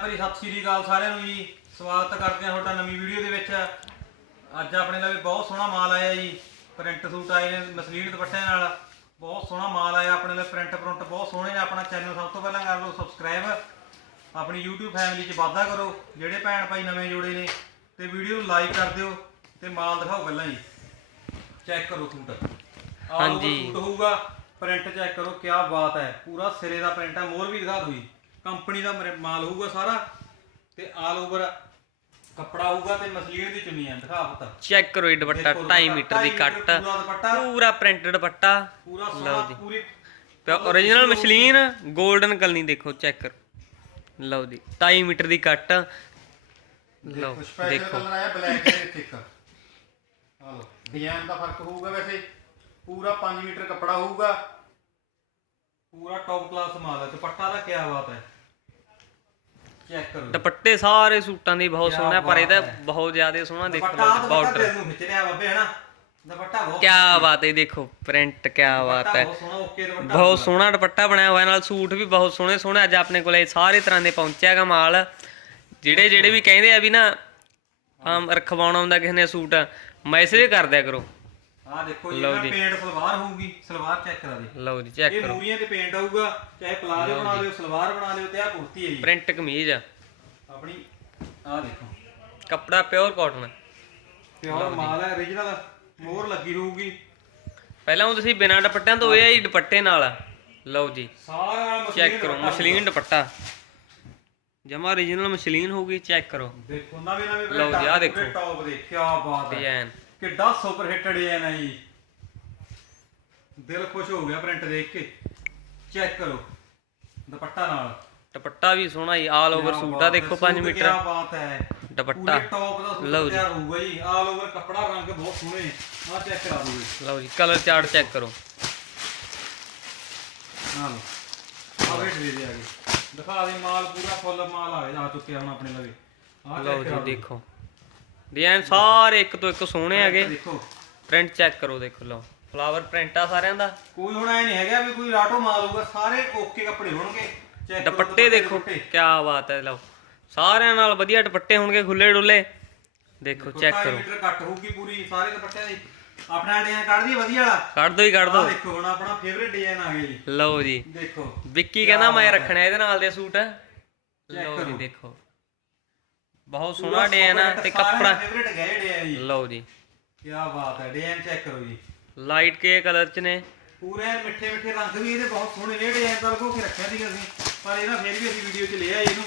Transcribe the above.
ਭਰੀ ਸਤਿ ਸ਼੍ਰੀ ਅਕਾਲ ਸਾਰਿਆਂ ਨੂੰ ਜੀ। ਸਵਾਗਤ ਕਰਦੇ ਹਾਂ ਤੁਹਾਡਾ ਨਵੀਂ ਵੀਡੀਓ ਦੇ ਵਿੱਚ। ਅੱਜ ਆਪਣੇ ਲਈ ਬਹੁਤ ਸੋਹਣਾ ਮਾਲ ਆਇਆ ਜੀ। ਪ੍ਰਿੰਟ ਸੂਟ ਆਏ ਨੇ ਮਸਲੀਨ ਦੁਪੱਟਿਆਂ ਨਾਲ। ਬਹੁਤ ਸੋਹਣਾ ਮਾਲ ਆਇਆ ਆਪਣੇ ਲਈ ਪ੍ਰਿੰਟ ਪ੍ਰਿੰਟ ਬਹੁਤ ਸੋਹਣੇ ਨੇ। ਆਪਣਾ ਚੈਨਲ ਸਭ ਤੋਂ ਪਹਿਲਾਂ ਕਰ ਲਓ ਸਬਸਕ੍ਰਾਈਬ ਆਪਣੀ YouTube ਫੈਮਿਲੀ 'ਚ ਵਾਧਾ ਕਰੋ। ਜਿਹੜੇ ਭੈਣ ਭਾਈ ਨਵੇਂ ਜੋੜੇ ਨੇ ਤੇ ਵੀਡੀਓ ਨੂੰ ਲਾਈਕ ਕਰ ਦਿਓ ਤੇ ਮਾਲ ਦਿਖਾਓ ਪਹਿਲਾਂ ਜੀ। ਚੈੱਕ ਕਰੋ ਸੂਟ। ਹਾਂਜੀ। ਸੂਟ ਹੋਊਗਾ। ਪ੍ਰਿੰਟ ਚੈੱਕ ਕਰੋ ਕੀ ਬਾਤ ਹੈ। ਪੂਰਾ ਸਿਰੇ ਦਾ ਪ੍ਰਿੰਟ ਹੈ। ਮੋਰ ਵੀ ਦਿਖਾ ਦੋ ਜੀ। ਕੰਪਨੀ ਦਾ ਮਰੇ- ਮਾਲ ਹੋਊਗਾ ਸਾਰਾ ਤੇ ਆਲ ਓਵਰ ਕੱਪੜਾ ਹੋਊਗਾ ਤੇ ਮਸਲੀਨ ਦੀ ਚੁੰਨੀ ਹੈ ਦਿਖਾ ਪੁੱਤ। ਚੈੱਕ ਕਰੋ ਇਹ ਦੁਪੱਟਾ ਦੇਖੋ 2.5 ਦੁਪੱਟਾ, ਮੀਟਰ ਦੀ ਢਾਈ ਕੱਟ। ਮੀਟਰ ਪੂਰਾ ਦੁਪੱਟਾ। ਪੂਰਾ ਪ੍ਰਿੰਟਡ ਦੁਪੱਟਾ। ਪੂਰਾ ਲਓ ਸੋਨਾ ਜੀ। ਪੂਰੀ ਓਰੀਜਨਲ ਮਸ਼ਲੀਨ 골ਡਨ ਕਲਨੀ ਦੇਖੋ ਚੈੱਕ ਕਰੋ। ਲਓ ਜੀ 2.5 ਮੀਟਰ ਦੀ ਕੱਟ। ਲਓ ਸਪੈਸ਼ਲ ਦੇਖੋ। ਕਲਰ ਆਇਆ ਬਲੈਕ ਦੇ ਵਿੱਚ ਇੱਕ। ਆ ਲਓ ਡਿਜ਼ਾਈਨ ਦਾ ਫ਼ਰਕ ਹੋਊਗਾ ਵੈਸੇ। ਪੂਰਾ 5 ਮੀਟਰ ਕੱਪੜਾ ਹੋਊਗਾ। ਪੂਰਾ ਟੌਪ ਕਲਾਸ ਮਾਲ ਹੈ ਦੁਪੱਟਾ ਦਾ ਕੀ ਬਾਤ ਹੈ। ਚੈੱਕ ਕਰੋ। ਦੁਪੱਟੇ ਸਾਰੇ ਸੂਟਾਂ ਦੇ ਬਹੁਤ ਕਿਆ ਸੋਹਣਾ ਪਰ ਇਹਦਾ ਹੈ। ਬਹੁਤ ਜ਼ਿਆਦਾ ਸੋਹਣਾ ਦੇਖੋ ਦੁਪੱਟਾ ਬਾਰਡਰ ਨੂੰ ਬਾਬੇ ਹਨਾ? ਦੁਪੱਟਾ ਬਹੁਤ ਕਿਆ ਬਾਤ ਹੈ ਦੇਖੋ ਪ੍ਰਿੰਟ ਕਿਆ ਬਾਤ ਹੈ। ਬਹੁਤ ਸੋਹਣਾ ਓਕੇ ਦੁਪੱਟਾ ਬਹੁਤ ਸੋਹਣਾ ਦੁਪੱਟਾ ਬਣਾਇਆ ਹੋਇਆ ਨਾਲ ਸੂਟ ਵੀ ਬਹੁਤ ਸੋਹਣੇ ਸੋਹਣੇ ਅੱਜ ਆਪਣੇ ਕੋਲੇ ਸਾਰੇ ਤਰ੍ਹਾਂ ਦੇ ਪਹੁੰਚਿਆਗਾ ਮਾਲ। ਜਿਹੜੇ ਜਿਹੜੇ ਵੀ ਕਹਿੰਦੇ ਆ ਵੀ ਨਾ ਆਮ ਰਖਵਾਉਣਾ ਹੁੰਦਾ ਕਿਸੇ ਨੇ ਸੂਟ ਮੈਸੇਜ ਕਰ ਦਿਆ ਕਰੋ। ਆਹ ਦੇਖੋ ਜੀ ਲਓ ਇਹਦਾ ਜੀ। ਪੇਂਟ ਸਲਵਾਰ ਹੋਊਗੀ ਸਲਵਾਰ ਚੈੱਕ ਕਰਾ ਦੇ। ਲਓ ਜੀ ਚੈੱਕ ਇਹ ਕਰੋ। ਮੂਰੀਆਂ ਤੇ ਪੇਂਟ ਆਊਗਾ ਚਾਹੇ ਪਲਾਜ਼ੋ ਬਣਾ ਲਿਓ ਸਲਵਾਰ ਬਣਾ ਲਿਓ ਤੇ ਆਹ ਕੁਰਤੀ ਹੈ ਜੀ। ਪ੍ਰਿੰਟ ਕਮੀਜ਼ ਆ। ਆਪਣੀ ਆਹ ਦੇਖੋ। ਕੱਪੜਾ ਪਿਓਰ ਕਾਟਨ ਪਿਓਰ ਮਾਲ ਹੈ origignal ਮੋਹਰ ਲੱਗੀ ਹੋਊਗੀ। ਪਹਿਲਾਂ ਉਹ ਤੁਸੀਂ ਬਿਨਾਂ ਦੁਪੱਟਿਆਂ ਤੋਂ ਇਹ ਹੀ ਦੁਪੱਟੇ ਨਾਲ ਆ। ਲਓ ਜੀ। ਸਾਰਾ ਮਸ਼ੀਨ ਚੈੱਕ ਕਰੋ ਮਸ਼ਲੀਨ ਦੁਪੱਟਾ। ਜਮਾ origignal ਮਸ਼ਲੀਨ ਹੋਊਗੀ ਚੈੱਕ ਕਰੋ। ਦੇਖੋ ਨਵੇਂ ਨਵੇਂ ਲਓ ਜੀ, ਆਹ ਦੇਖੋ। ਟੌਪ ਦੇ ਕੀ ਬਾਤ ਹੈ। ਡਿਜ਼ਾਈਨ ਕਿੱਡਾ ਸੁਪਰ ਹਿੱਟ ਡਿਜ਼ਾਈਨ ਹੈ ਜੀ। ਦਿਲ ਖੁਸ਼ ਹੋ ਗਿਆ ਪ੍ਰਿੰਟ ਦੇਖ ਕੇ। ਚੈੱਕ ਕਰੋ। ਦੁਪੱਟਾ ਨਾਲ। ਦੁਪੱਟਾ ਵੀ ਸੋਹਣਾ ਹੀ ਆਲ ਓਵਰ ਸੂਟ ਆ ਦੇਖੋ 5 ਮੀਟਰ। ਕੀ ਬਾਤ ਹੈ। ਦੁਪੱਟਾ। ਟੌਪ ਦਾ ਸੂਟ। ਤਿਆਰ ਹੋਊਗਾ ਜੀ। ਆਲ ਓਵਰ ਕੱਪੜਾ ਰੰਗ ਬਹੁਤ ਸੋਹਣੇ। ਆਹ ਚੈੱਕ ਕਰਾ ਜੀ। ਲਓ ਜੀ ਕਲਰ ਚਾਰਟ ਚੈੱਕ ਕਰੋ। ਆਹ ਲਓ। ਆਹ ਵੇਟ ਦੇ ਦੇ ਆਗੇ ਦਿਖਾ ਦੇ ਮਾਲ ਪੂਰਾ ਫੁੱਲ ਮਾਲ ਆ ਆ ਚੁੱਕਿਆ ਹੁਣ ਆਪਣੇ ਲਵੇ। ਆਹ ਲਓ ਚੈੱਕ ਜੀ ਦੇਖੋ। ਡਿਜ਼ਾਈਨ ਸਾਰੇ ਇੱਕ ਤੋਂ ਇੱਕ ਸੋਹਣੇ ਹੈਗੇ। ਦੇਖੋ। ਪ੍ਰਿੰਟ ਚੈੱਕ ਕਰੋ ਦੇਖੋ ਲਓ। ਫਲਾਵਰ ਪ੍ਰਿੰਟ ਆ ਸਾਰਿਆਂ ਦਾ। ਕੋਈ ਹੁਣ ਐ ਨਹੀਂ ਹੈਗਾ ਵੀ ਕੋਈ ਰਾਟੋ ਮਾਲ ਹੋਊਗਾ ਸਾਰੇ ਓਕੇ ਕੱਪੜੇ ਹੋਣਗੇ। ਚੈੱਕ ਕਰੋ ਦੁਪੱਟੇ ਦੇਖੋ ਕਿਆ ਬਾਤ ਹੈ ਲਓ। ਸਾਰਿਆਂ ਨਾਲ ਵਧੀਆ ਦੁਪੱਟੇ ਹੋਣਗੇ ਖੁੱਲੇ ਡੁੱਲੇ। ਦੇਖੋ ਚੈੱਕ ਕਰੋ। ਮੀਟਰ ਕੱਟ ਹੋਊਗੀ ਪੂਰੀ ਸਾਰੇ ਦੁਪੱਟਿਆਂ ਦੀ। ਆਪਣਾ ਡਿਜ਼ਾਈਨ ਕੱਢ ਦਈਏ ਵਧੀਆ ਵਾਲਾ। ਕੱਢ ਦੋ ਹੀ ਕੱਢ ਦੋ। ਦੇਖੋ ਹੁਣ ਆਪਣਾ ਫੇਵਰੇਟ ਡਿਜ਼ਾਈਨ ਆ ਗਿਆ ਜੀ। ਲਓ ਜੀ। ਦੇਖੋ। ਵਿੱਕੀ ਕਹਿੰਦਾ ਮੈਂ ਰੱਖਣਾ ਇਹਦੇ ਨਾਲ ਦੇ ਸੂਟ। ਲਓ ਜੀ ਦੇਖੋ। ਬਹੁਤ ਸੋਹਣਾ ਡਿਜ਼ਾਈਨ ਆ ਤੇ ਕੱਪੜਾ ਫੇਵਰੇਟ ਗਏ ਡਿਜ਼ਾਈਨ ਜੀ। ਲਓ ਜੀ। ਕੀ ਬਾਤ ਹੈ ਡਿਜ਼ਾਈਨ ਚੈੱਕ ਕਰੋ ਜੀ। ਲਾਈਟ ਕੇ ਕਲਰ ਚ ਨੇ। ਪੂਰੇ ਮਿੱਠੇ ਮਿੱਠੇ ਰੰਗ ਵੀ ਇਹਦੇ ਬਹੁਤ ਸੋਹਣੇ ਨੇ ਡਿਜ਼ਾਈਨ ਤਾਂ ਲਗੋ ਕੇ ਰੱਖਿਆ ਸੀਗਾ ਅਸੀਂ। ਪਰ ਇਹਦਾ ਫਿਰ ਵੀ ਅਸੀਂ ਵੀਡੀਓ 'ਚ ਲਿਆ ਇਹਨੂੰ।